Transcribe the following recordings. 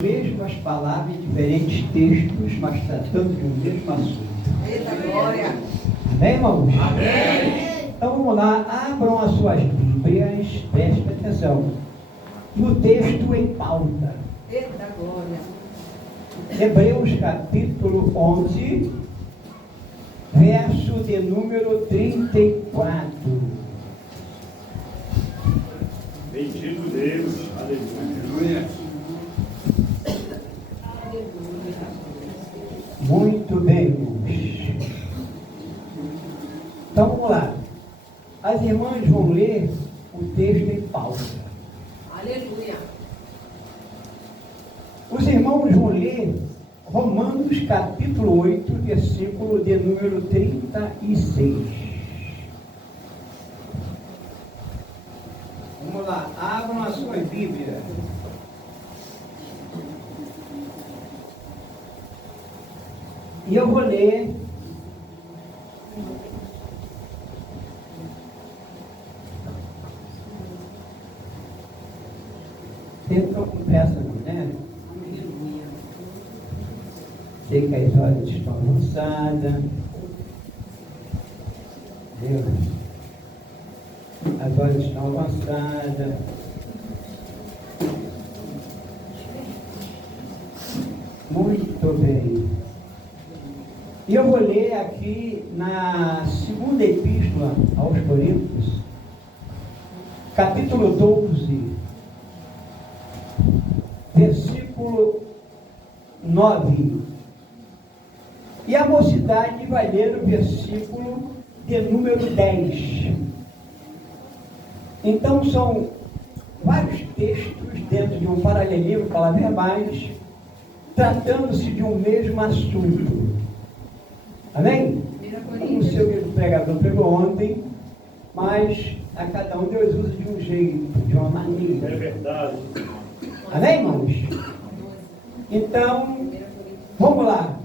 Mesmas palavras em diferentes textos, mas tratando de um mesmo assunto. Eita glória! Amém, irmãos? Amém! Então vamos lá, abram as suas Bíblias, prestem atenção. No texto em pauta. Eita glória! Hebreus capítulo 11, verso de número 34. Bendito Deus, aleluia. Muito bem, irmãos. Então vamos lá. As irmãs vão ler o texto em pauta. Aleluia! Os irmãos vão ler Romanos capítulo 8, versículo de número 36. Vamos lá, abram a sua Bíblia. E eu vou ler Tenta com pressa, não, né? Aleluia! Sei que as horas estão avançadas. Deus. As horas estão avançadas. Muito bem. E eu vou ler aqui na segunda epístola aos Coríntios, capítulo 12, versículo 9. E a mocidade vai ler o versículo de número 10. Então são vários textos dentro de um paralelismo, palavra mais, tratando-se de um mesmo assunto. Amém? Não sei o que o pregador pregou ontem, mas a cada um Deus usa de um jeito, de uma maneira. É verdade. Amém, irmãos? Então, vamos lá.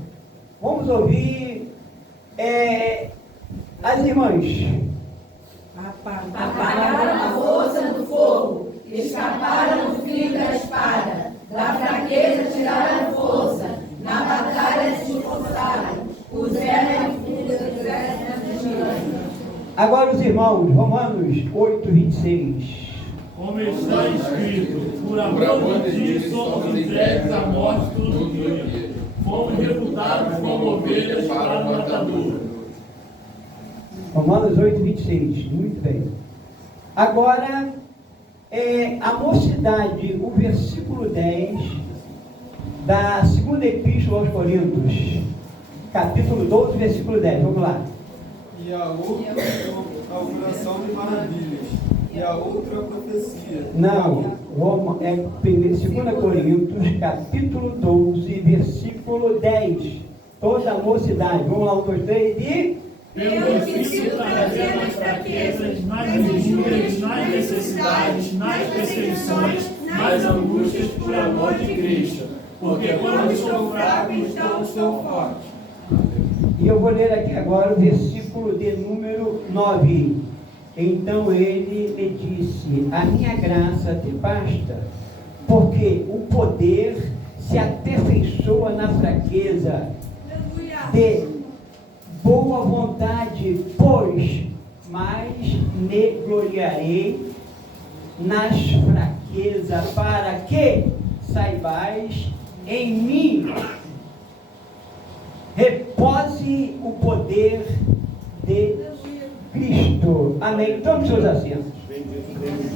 Vamos ouvir as irmãs. Apagaram a força do fogo, escaparam do fio da espada, da fraqueza tiraram força, na batalha se esforçaram, puseram em fuga do exército dos gigantes. Agora os irmãos, Romanos 8, 26. Como está escrito, por amor de ti somos entregues à morte todo dia. Fomos reputados como ovelhas para o matador. Romanos 8, 26. Muito bem. Agora, a mocidade, o versículo 10 da segunda epístola aos Coríntios, capítulo 12, versículo 10. Vamos lá. E a outra a oração de maravilhas, e a outra a profecia. Não, 2 Coríntios, capítulo 12, versículo 10. Toda a mocidade. Vamos lá, 1, 2, 3 e... Pelo ofício prazer nas fraquezas, nas injúrias, nas necessidades, nas perseguições, nas angústias por amor de Cristo. Porque quando estou fraco, então estou forte. E eu vou ler aqui agora o versículo de número 9. Então ele me disse: a minha graça te basta, porque o poder se aperfeiçoa na fraqueza. De boa vontade, pois mais me gloriarei nas fraquezas, para que saibais em mim repose o poder de Cristo. Amém. Tome seus assentos. Bendito Deus.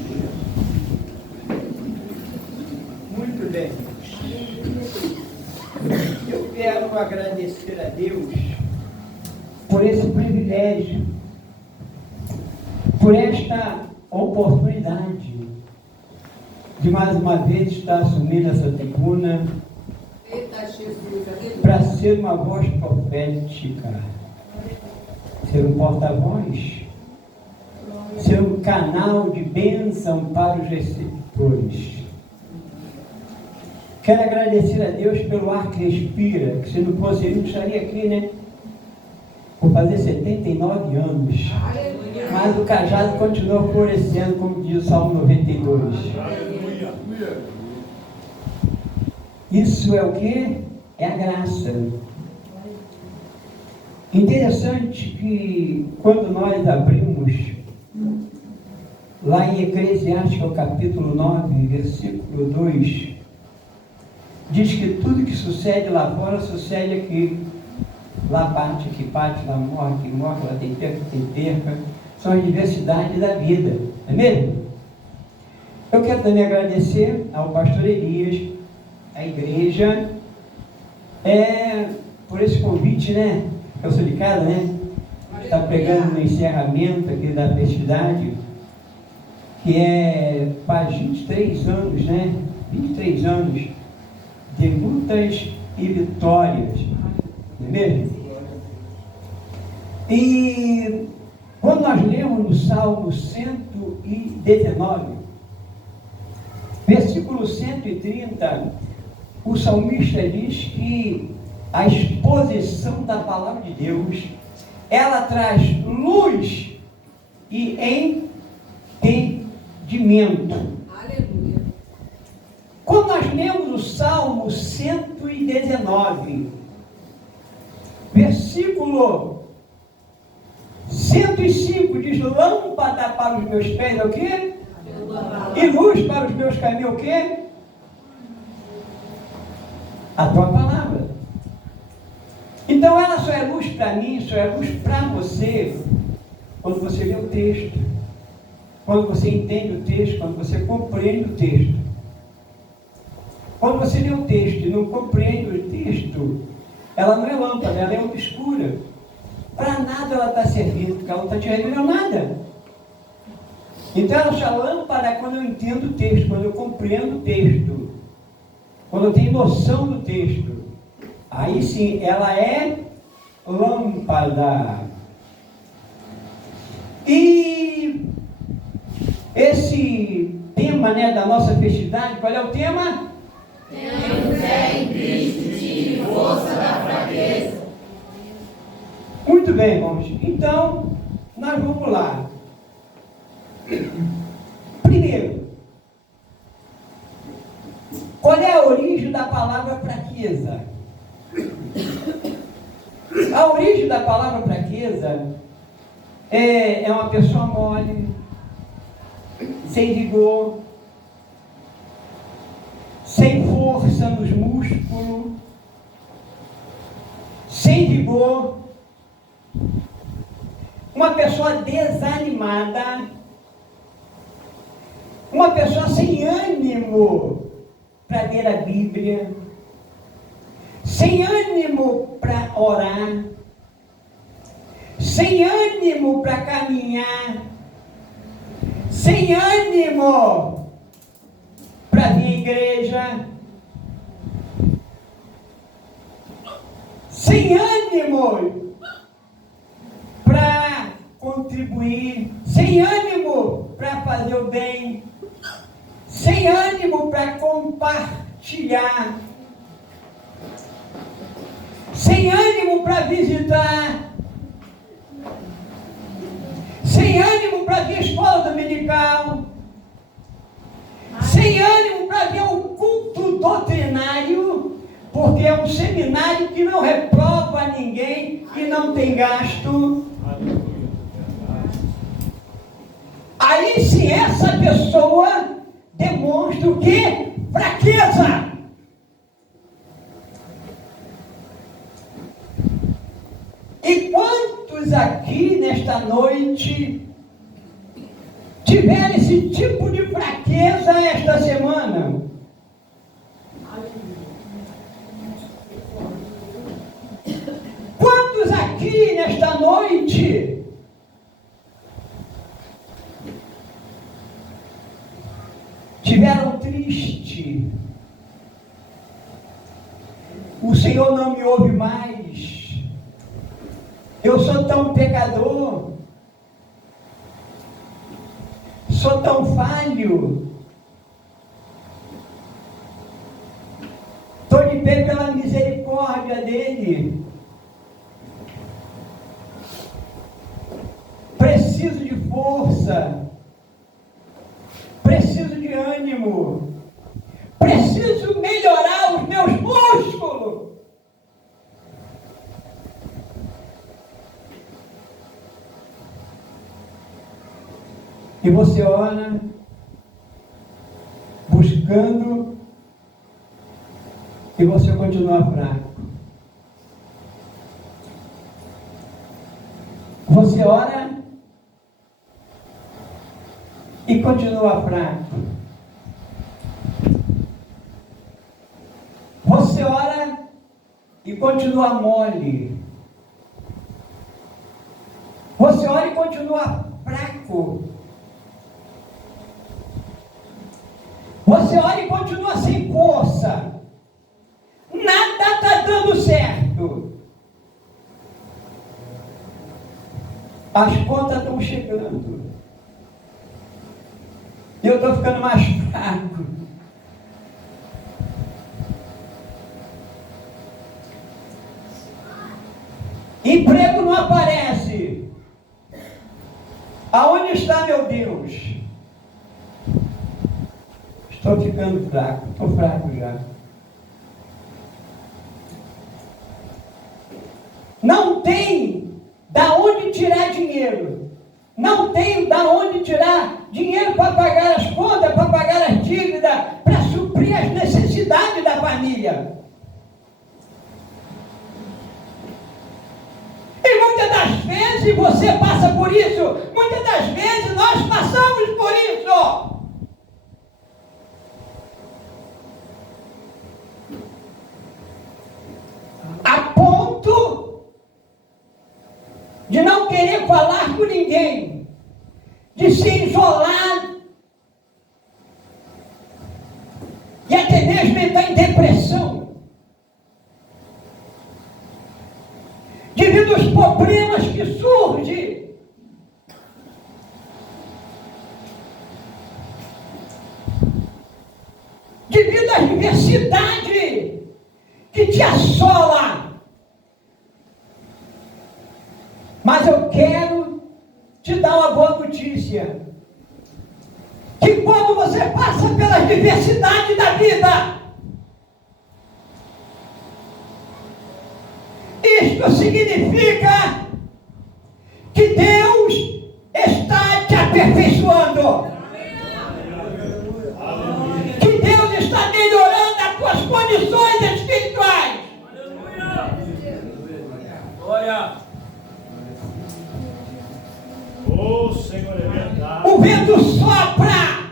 Muito bem. Eu quero agradecer a Deus por esse privilégio, por esta oportunidade de mais uma vez estar assumindo essa tribuna Eita Jesus! Aleluia! para ser uma voz profética, ser um porta-voz, ser um canal de bênção para os receptores. Quero agradecer a Deus pelo ar que respira, que se não fosse ele, não estaria aqui, né? Vou fazer 79 anos. Aleluia! Mas o cajado continua florescendo, como diz o Salmo 92. Aleluia. Isso é o que? É a graça. Interessante que quando nós abrimos lá em Eclesiastes, capítulo 9, versículo 2, diz que tudo que sucede lá fora, sucede aqui. Lá bate, aqui bate, lá morre, lá tem perca. São as diversidades da vida, não é mesmo? Eu quero também agradecer ao pastor Elias, à igreja, por esse convite, né? Eu sou de casa, né? Está pregando no encerramento aqui da festividade, que faz 23 anos, né? 23 anos de lutas e vitórias, não é mesmo? E quando nós lemos no Salmo 119, versículo 130, o salmista diz que a exposição da palavra de Deus, ela traz luz e entendimento. Aleluia. Quando nós lemos o Salmo 119, versículo 105, diz: lâmpada para os meus pés é o quê? E luz para os meus caminhos é o quê? A tua palavra. Então ela só é luz para mim, só é luz para você, quando você lê o texto, quando você entende o texto, quando você compreende o texto. Quando você lê o texto e não compreende o texto, ela não é lâmpada, ela é obscura. Para nada ela está servindo, porque ela não está te revelando nada. Então ela só é lâmpada quando eu entendo o texto, quando eu compreendo o texto, quando eu tenho noção do texto. Aí sim, ela é lâmpada. E esse tema, né, da nossa festividade, qual é o tema? Temos fé em Cristo, tive força da fraqueza. Muito bem, irmãos. Então, nós vamos lá. Primeiro, qual é a origem da palavra fraqueza? A origem da palavra fraqueza é uma pessoa mole, sem vigor, sem força nos músculos, sem vigor, uma pessoa desanimada, uma pessoa sem ânimo para ler a Bíblia, sem ânimo para orar, sem ânimo para caminhar, sem ânimo para vir à igreja, sem ânimo para contribuir, sem ânimo para fazer o bem, sem ânimo para compartilhar, sem ânimo para visitar, sem ânimo para ver a escola dominical, sem ânimo para ver o culto doutrinário, porque é um seminário que não reprova ninguém e não tem gasto. Aí sim, essa pessoa demonstra o quê? Fraqueza. E quantos aqui nesta noite tiveram esse tipo de fraqueza esta semana? Quantos aqui nesta noite tiveram triste? O Senhor não me ouve mais. Eu sou tão pecador. Sou tão falho. Estou de pé pela misericórdia dele. Preciso de força. Preciso de ânimo. Preciso melhorar os meus E você ora buscando e você continua fraco. Você ora e continua fraco. Você ora e continua mole. Você ora e continua fraco. Você ora e continua sem força. Nada está dando certo. As contas estão chegando. Eu estou ficando mais fraco. Emprego não aparece. Aonde está meu Deus? Estou ficando fraco. Estou fraco já. Não tem da onde tirar dinheiro. Não tenho da onde tirar dinheiro para pagar as contas, para pagar as dívidas, para suprir as necessidades da família. E muitas das vezes você passa por isso, muitas das vezes nós passamos por isso. A ponto de não querer falar com ninguém, de se isolar, e até mesmo entrar em depressão, devido aos problemas que surgem. Devido à adversidade que te assola. Mas eu quero te dar uma boa notícia. Que quando você passa pelas adversidades da vida, isto significa que Deus está te aperfeiçoando. Que Deus está melhorando as tuas condições espirituais. Glória. Oh, Senhor, é verdade. O vento sopra.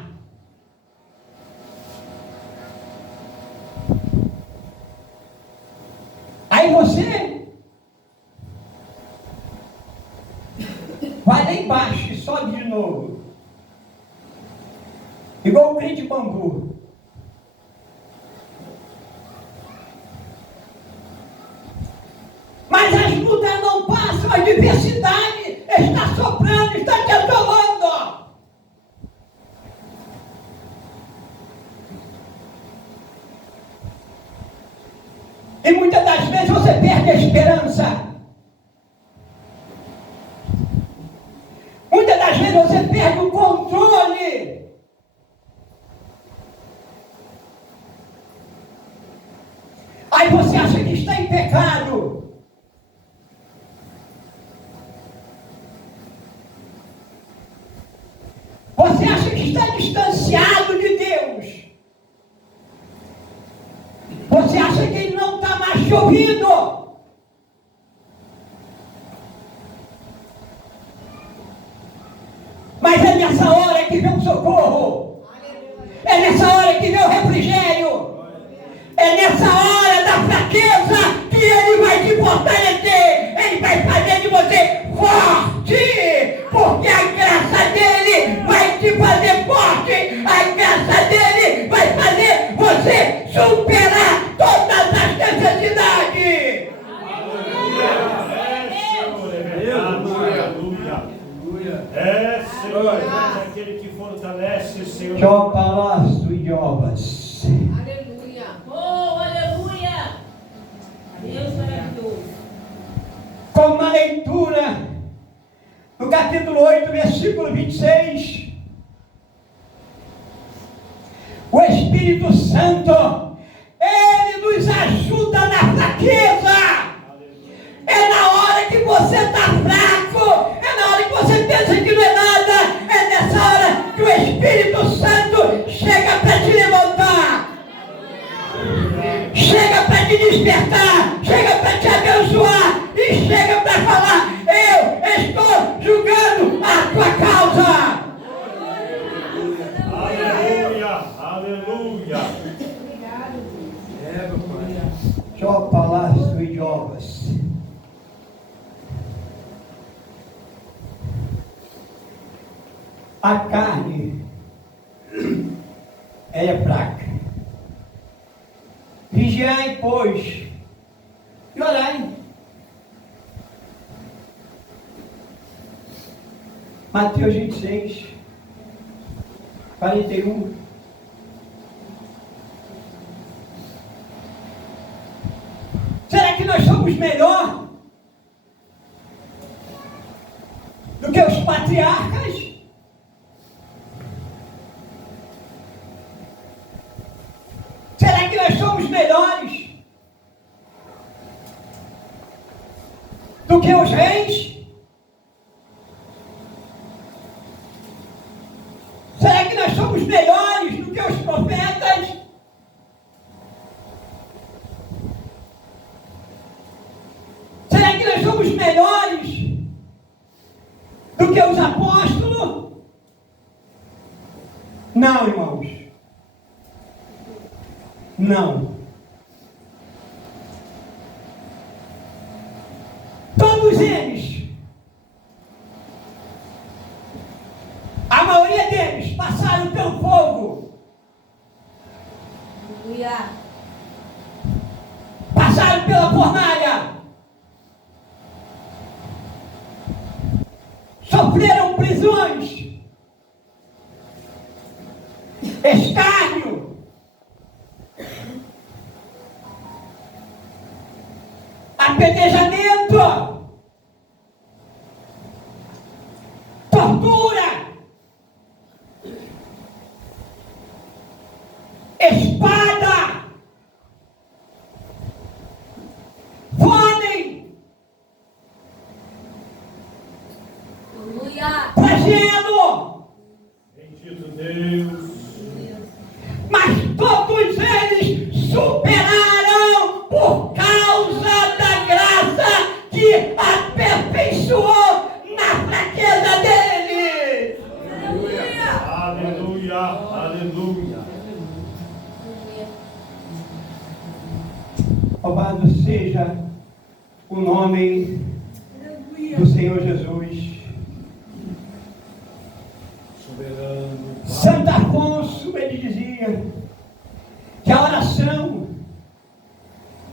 Aí você vai lá embaixo e sobe de novo. Igual o crente de bambu. Mas as lutas não passam, a adversidade está soprando, está te assolando. E muitas das vezes você perde a esperança. Muitas das vezes você perde o controle. Aí você acha que está em pecado. Você acha que está distanciado de Deus. Você acha que Ele não está mais te ouvindo. Mas é nessa hora que vem o socorro. É nessa hora que vem o refrigério. É nessa hora da fraqueza que Ele vai te fortalecer. Ele vai fazer de você forte. Porque a graça dEle vai te fazer forte. A graça dEle vai fazer você superar todas as necessidades. É, Senhor, é aquele que fortalece, Senhor. Jó palácio e Jovas. Aleluia. Oh, aleluia! Deus maravilhoso. Como uma leitura no capítulo 8, versículo 26. O Espírito Santo, Ele nos ajuda na fraqueza. É na hora que você está fraco, é na hora que você pensa que não é nada, é nessa hora te despertar, chega para te abençoar e chega para falar: eu estou julgando a tua causa. Aleluia, aleluia. É, meu pai. Só palácio e jovens. A carne é fraca. Vigiai, pois, e orai. Mateus 26, 41. Será que nós somos melhor do que os patriarcas? Será que nós somos melhores do que os reis? Será que nós somos melhores do que os profetas? Será que nós somos melhores do que os apóstolos? Não, irmãos. Não. Todos eles, a maioria deles, passaram pelo fogo. Aleluia. Passaram pela fornalha. Sofreram prisões, escárnio, apedrejamento, tortura, espada, fome, Aleluia. flagelo. Bendito Deus. Mas todos eles superaram por causa da graça que aperfeiçoou na fraqueza deles. Aleluia, aleluia. Louvado seja o nome do Senhor Jesus. Soberano. Santo Afonso, ele dizia que a oração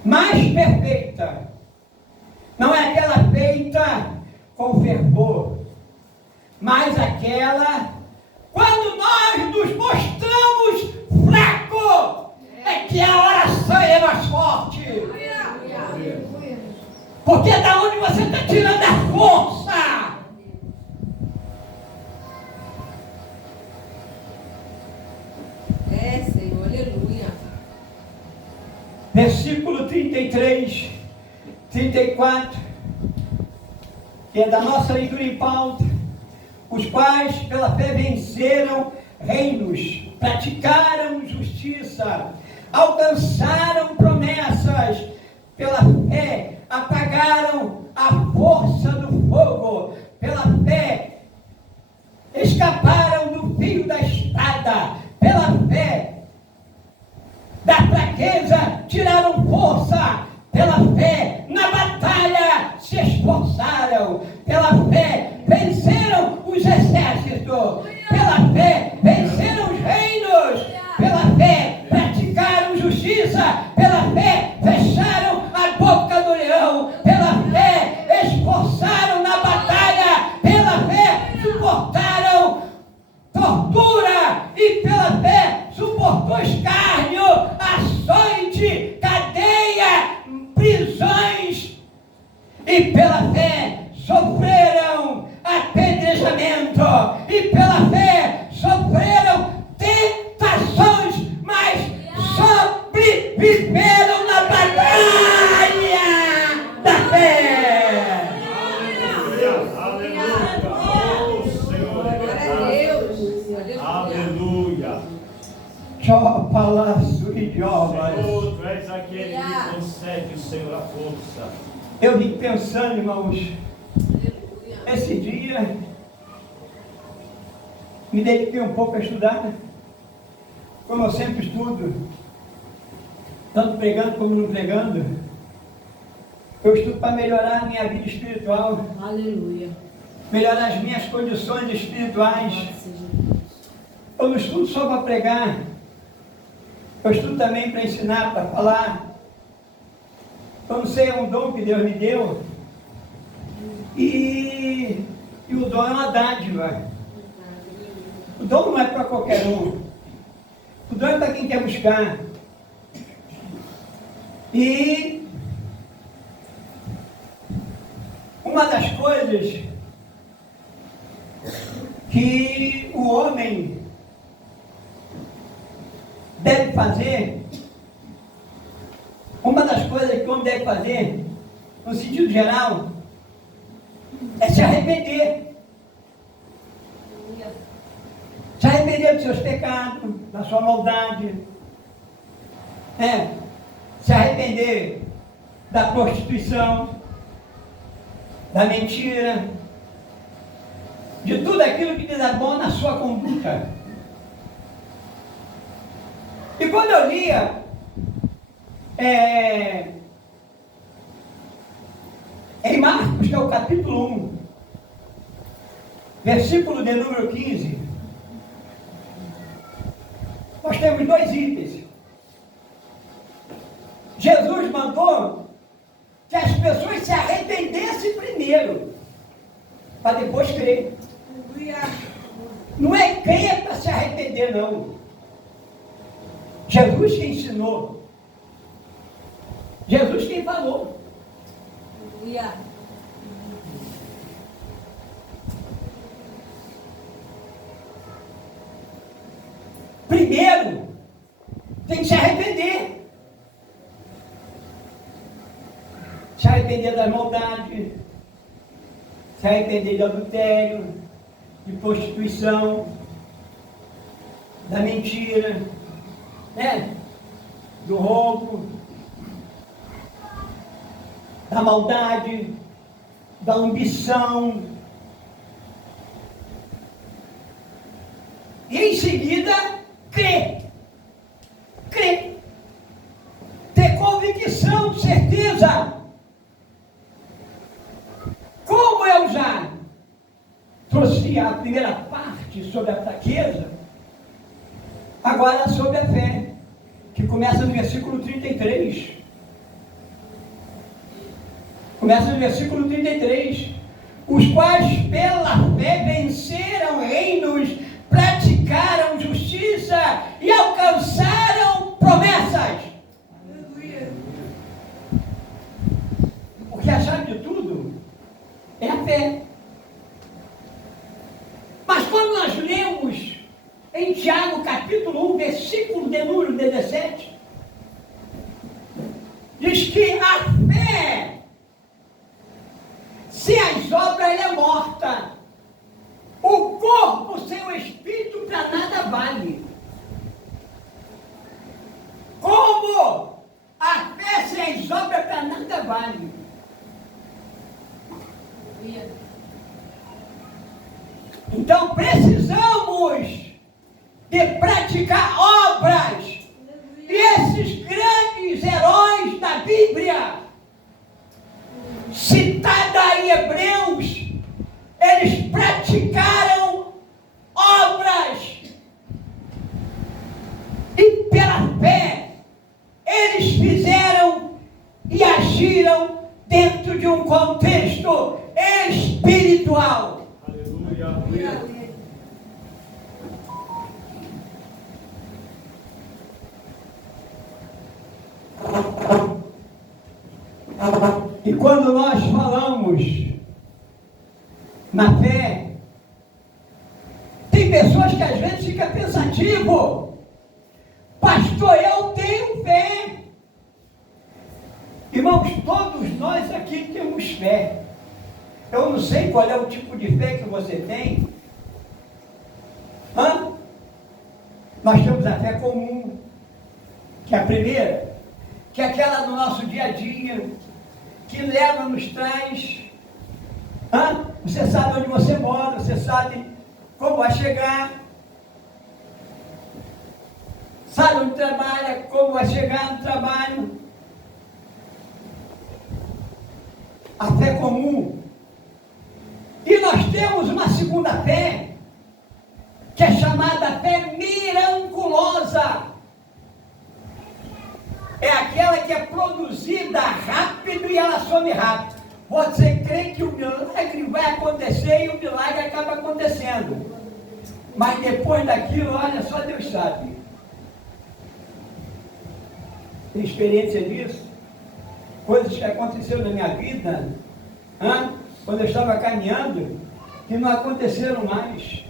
mais perfeita não é aquela feita com fervor, mas aquela quando nós nos mostramos fracos, é que a oração é mais forte. Porque é da onde você está tirando a força. É, Senhor, aleluia. Versículo 33, 34, que é da nossa leitura em pauta: os quais pela fé venceram reinos, praticaram justiça, alcançaram promessas, pela fé apagaram a força do fogo, pela fé escaparam do fio da espada, pela fé da fraqueza tiraram força, pela fé na batalha se esforçaram, pela fé venceram os exércitos, pela fé venceram os reinos, pela fé praticaram justiça, pela fé fecharam a boca do leão, pela fé esforçaram na batalha, pela fé suportaram tortura e pela fé suportou escárnio, açoite, cadeia, prisões, e pela fé sofreram apedrejamento, e pela fé sofreram tentações, mas sobreviveram na batalha da fé. Aleluia, aleluia. Oh, Senhor, é Glória a verdade. Deus. Aleluia. Aleluia. Jó palácio e Jovas. Senhor, tu és a aquele que concede o Senhor a força. Eu vim pensando, irmãos, esse dia me dediquei um pouco a estudar, como eu sempre estudo, tanto pregando como não pregando. Eu estudo para melhorar a minha vida espiritual. Aleluia. Melhorar as minhas condições espirituais. Eu não estudo só para pregar, eu estudo também para ensinar, para falar. Eu não sei, é um dom que Deus me deu, e o dom é uma dádiva. O dom não é para qualquer um, o dom é para quem quer buscar. E uma das coisas que o homem deve fazer, uma das coisas que o homem deve fazer, no sentido geral, é se arrepender. Se arrepender dos seus pecados, da sua maldade. Se arrepender da prostituição, da mentira, de tudo aquilo que desabona a sua conduta. E quando eu lia em Marcos, que é o capítulo 1, versículo de número 15, nós temos dois itens. Jesus mandou que as pessoas se arrependessem primeiro, para depois crer. Não é crer para se arrepender, não. Jesus que ensinou. Jesus quem falou. Primeiro, tem que se arrepender. Se arrepender das maldades, se arrepender de adultério, de prostituição, da mentira, do roubo, da maldade, da ambição. E em seguida, crer. Ter convicção, certeza. Como eu já trouxe a primeira parte sobre a fraqueza, agora sobre a fé, que começa no versículo 33. Começa no versículo 33. Os quais pela fé venceram reinos, praticaram justiça e alcançaram promessas. Aleluia. Porque a chave de tudo é a fé. Mas quando nós lemos em Tiago capítulo 1, versículo de número 17, diz que a fé, sem as obras, ela é morta. O corpo sem o espírito para nada vale. Como a fé sem as obras para nada vale. Então precisamos de praticar obras. E esses grandes heróis da Bíblia, citada em Hebreus, eles praticaram obras. E pela fé, eles fizeram e agiram dentro de um contexto espiritual. Aleluia. E quando nós falamos na fé, tem pessoas que às vezes ficam pensativas. Pastor, eu tenho fé. Irmãos, todos nós aqui temos fé. Eu não sei qual é o tipo de fé que você tem. Nós temos a fé comum, que é a primeira. que é aquela do nosso dia a dia, que leva, nos traz. Você sabe onde você mora, você sabe como vai chegar, sabe onde trabalha, como vai chegar no trabalho. A fé comum. E nós temos uma segunda fé, que é chamada fé miraculosa. É aquela que é produzida rápido e ela some rápido. Você crê que o milagre vai acontecer e o milagre acaba acontecendo. Mas depois daquilo, olha, só Deus sabe. Tem experiência disso? Coisas que aconteceram na minha vida, quando eu estava caminhando, que não aconteceram mais.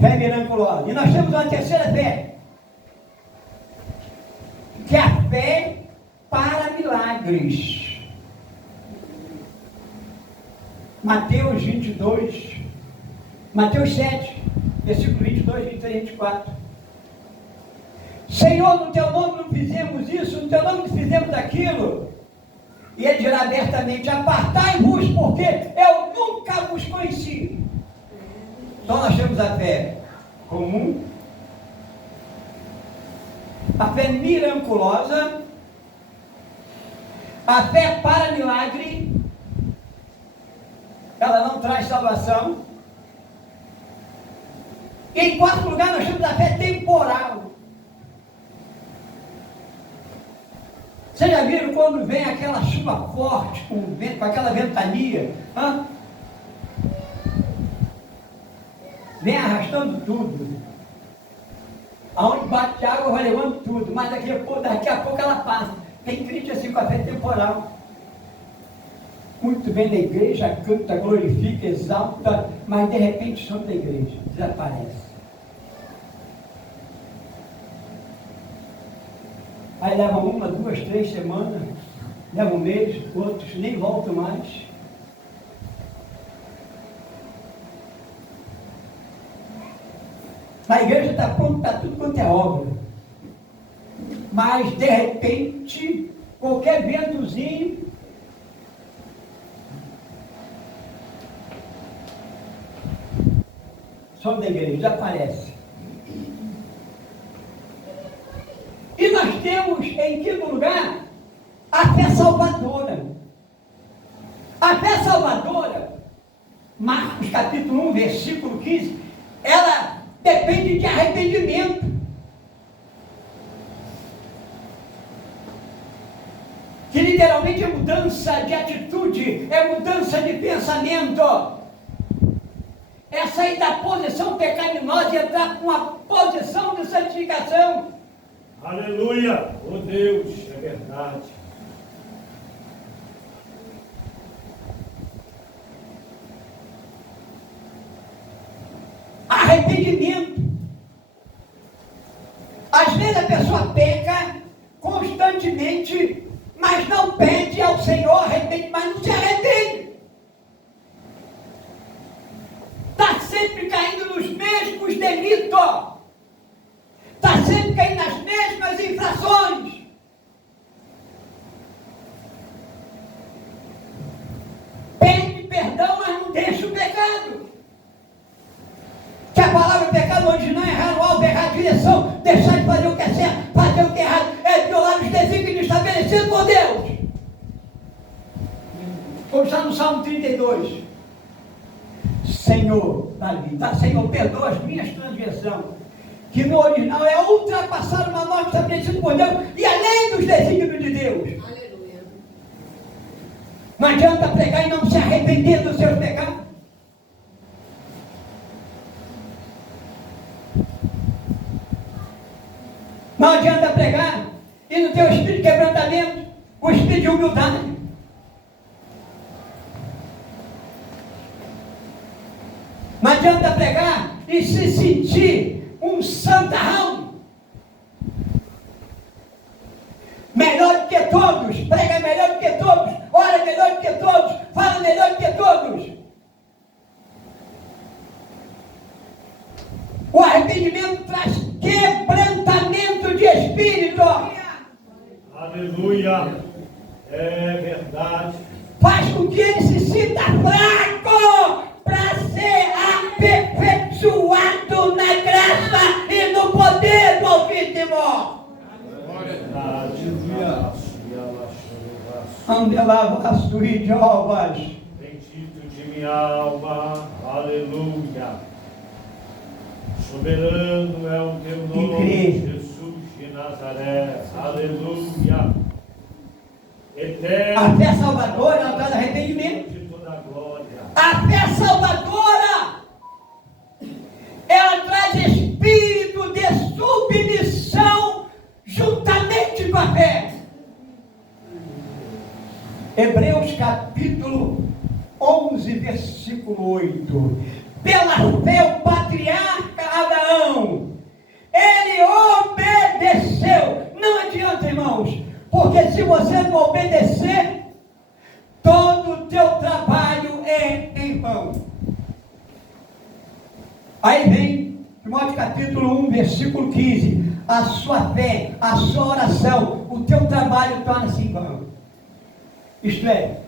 Fé miraculosa. E nós temos uma terceira fé, que é a fé para milagres. Mateus 22, Mateus 7, versículo 22, 23 e 24. Senhor, no teu nome não fizemos isso, no teu nome não fizemos aquilo. E ele dirá abertamente: apartai-vos, porque eu nunca vos conheci. Então nós temos a fé comum, a fé miraculosa, a fé para milagre. Ela não traz salvação. E em quarto lugar nós temos a fé temporal. Vocês já viram quando vem aquela chuva forte, com aquela ventania? Vem arrastando tudo. Aonde bate água vai levando tudo, mas daqui a pouco ela passa. Tem crente assim com a fé temporal. Muito bem na igreja, canta, glorifica, exalta, mas de repente some da igreja, desaparece. Aí leva 1, 2, 3 semanas, leva um mês, outros nem voltam mais. A igreja está pronta para tudo quanto é obra. Mas, de repente, qualquer ventozinho, some da igreja, desaparece. E nós temos, em quinto lugar, a fé salvadora. A fé salvadora, Marcos capítulo 1, versículo 15, ela depende de arrependimento. Que literalmente é mudança de atitude, é mudança de pensamento. É sair da posição pecaminosa e entrar com a posição de santificação. Aleluia! Oh Deus, é verdade. Arrependimento. Às vezes a pessoa peca constantemente, mas não pede ao Senhor arrependimento, mas não se arrepende. Está sempre caindo nos mesmos delitos. Está sempre caindo nas mesmas infrações. Pede perdão, mas não deixa o pecado. Que a palavra pecado hoje não é errar o alvo, errar a direção, deixar de fazer o que é certo, fazer o que é errado, é violar os desígnios estabelecidos por Deus. Como está no Salmo 32. Senhor, Davi, Senhor, perdoa as minhas transgressões. Que no original é ultrapassar uma norma estabelecida por Deus e além dos desígnios de Deus. Aleluia. Não adianta pregar e não se arrepender dos seus pecados. Não adianta pregar e não ter o espírito de quebrantamento, o espírito de humildade. Não adianta pregar e se sentir um santarrão, melhor do que todos, prega melhor do que todos, ora melhor do que todos, fala melhor do que todos. arrependimento traz quebrantamento de espírito. Aleluia. É verdade. Faz com que ele se sinta fraco para ser aperfeiçoado na graça e no poder do Altíssimo. Andelavas e Jeovas. Bendito de minha alma, aleluia. Soberano é o teu nome, Jesus de Nazaré, aleluia. Eterno, A fé salvadora não traz arrependimento. de toda a glória. A fé salvadora, ela traz espírito de submissão juntamente com a fé. Hebreus capítulo 11, versículo 8. Pela fé o patriarca Abraão, ele obedeceu. Não adianta, irmãos, porque se você não obedecer, todo o teu trabalho é em vão. Aí vem Timóteo capítulo 1, versículo 15. A sua fé, a sua oração, o teu trabalho torna-se em vão. Isto é,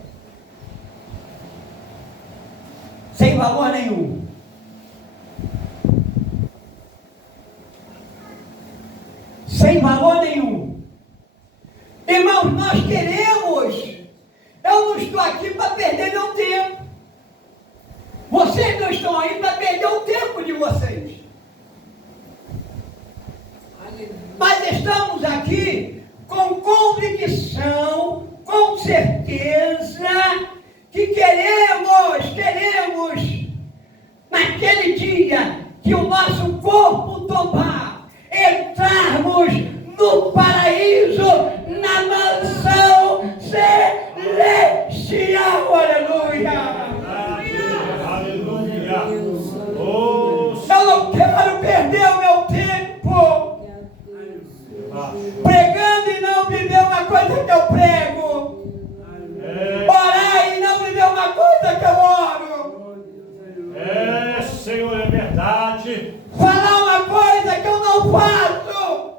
sem valor nenhum. Sem valor nenhum. Irmãos, nós queremos. Eu não estou aqui para perder meu tempo. Vocês não estão aí para perder o tempo de vocês. Mas estamos aqui com convicção, com certeza, que queremos, naquele dia, que o nosso corpo tombar, entrarmos no paraíso, na mansão celestial, aleluia. Aleluia. Eu não quero perder o meu tempo pregando e não viver uma coisa que eu prego, orar e não viver uma coisa que eu oro, Senhor, é verdade. falar uma coisa que eu não faço.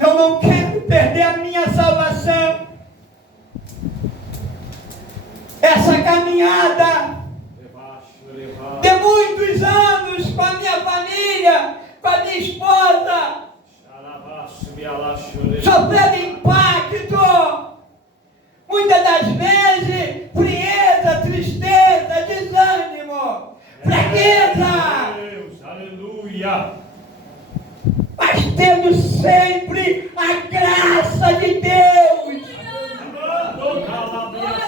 Eu não quero perder a minha salvação. Essa caminhada de muitos anos com a minha família, com a minha esposa, sofrendo impacto, muitas das vezes, frieza, tristeza, desânimo, fraqueza. Deus, aleluia. Mas tendo sempre a graça de Deus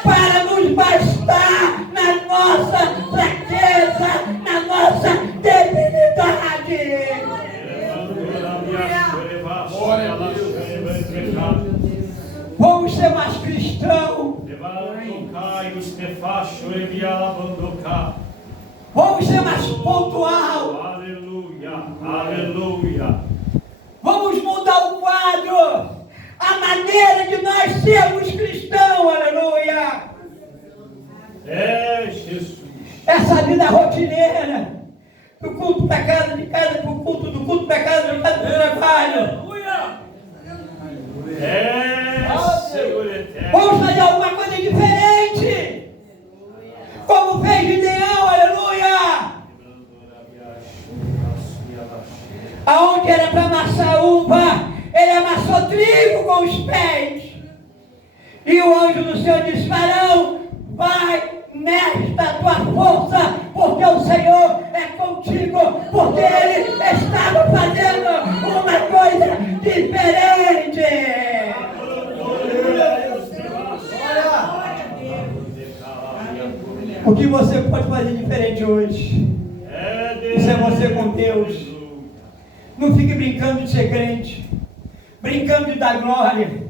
para nos bastar na nossa fraqueza, na nossa debilidade. Vamos ser mais cristãos. Vamos ser mais pontual. Aleluia, aleluia. Vamos mudar o quadro, a maneira de nós sermos cristãos, aleluia. Jesus. Essa vida rotineira, do culto para casa, de casa para o culto, do culto para casa, de casa para o trabalho. Aleluia. Senhor eterno. Vamos fazer alguma coisa diferente, como fez Gideão, aleluia. Aonde era para amassar uva, ele amassou trigo com os pés. E o anjo do Senhor disse: Varão, vai nesta tua força, porque o Senhor é contigo, porque Ele estava fazendo uma coisa diferente. O que você pode fazer diferente hoje? Isso é você com Deus. Não fique brincando de ser crente, brincando de dar glória,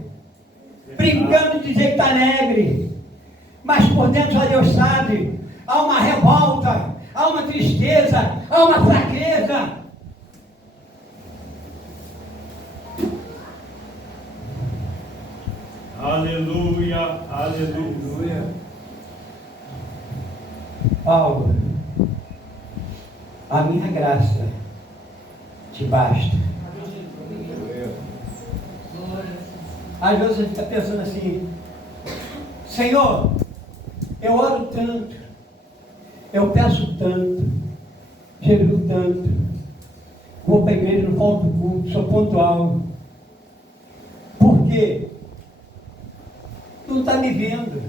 brincando de dizer que está alegre, mas por dentro só Deus sabe. Há uma revolta, há uma tristeza, há uma fraqueza. Aleluia, aleluia. Paulo, A minha graça te basta. Às vezes a gente está pensando assim: Senhor, eu oro tanto, eu peço tanto, jejuo tanto, vou para a igreja, não falto culto, sou pontual. Por quê? Tu não está me vendo.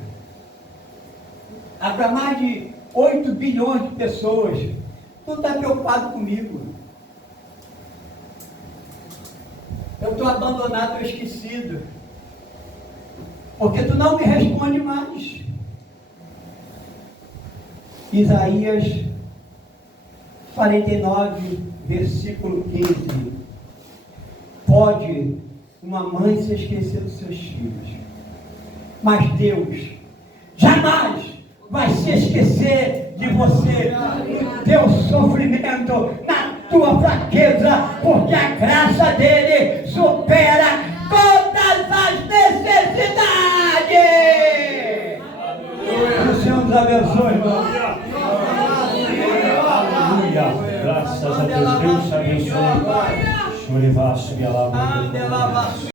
Há para mais de 8 bilhões de pessoas, tu não está preocupado comigo. Eu estou abandonado, eu esquecido. Porque tu não me responde mais. Isaías 49, versículo 15. Pode uma mãe se esquecer dos seus filhos, mas Deus jamais vai se esquecer de você, no teu sofrimento, na tua fraqueza, porque a graça dele supera todas as necessidades. Que o Senhor nos abençoe, irmão. Aleluia. Graças a Deus. Deus te abençoe. Chore, vá, subir lá.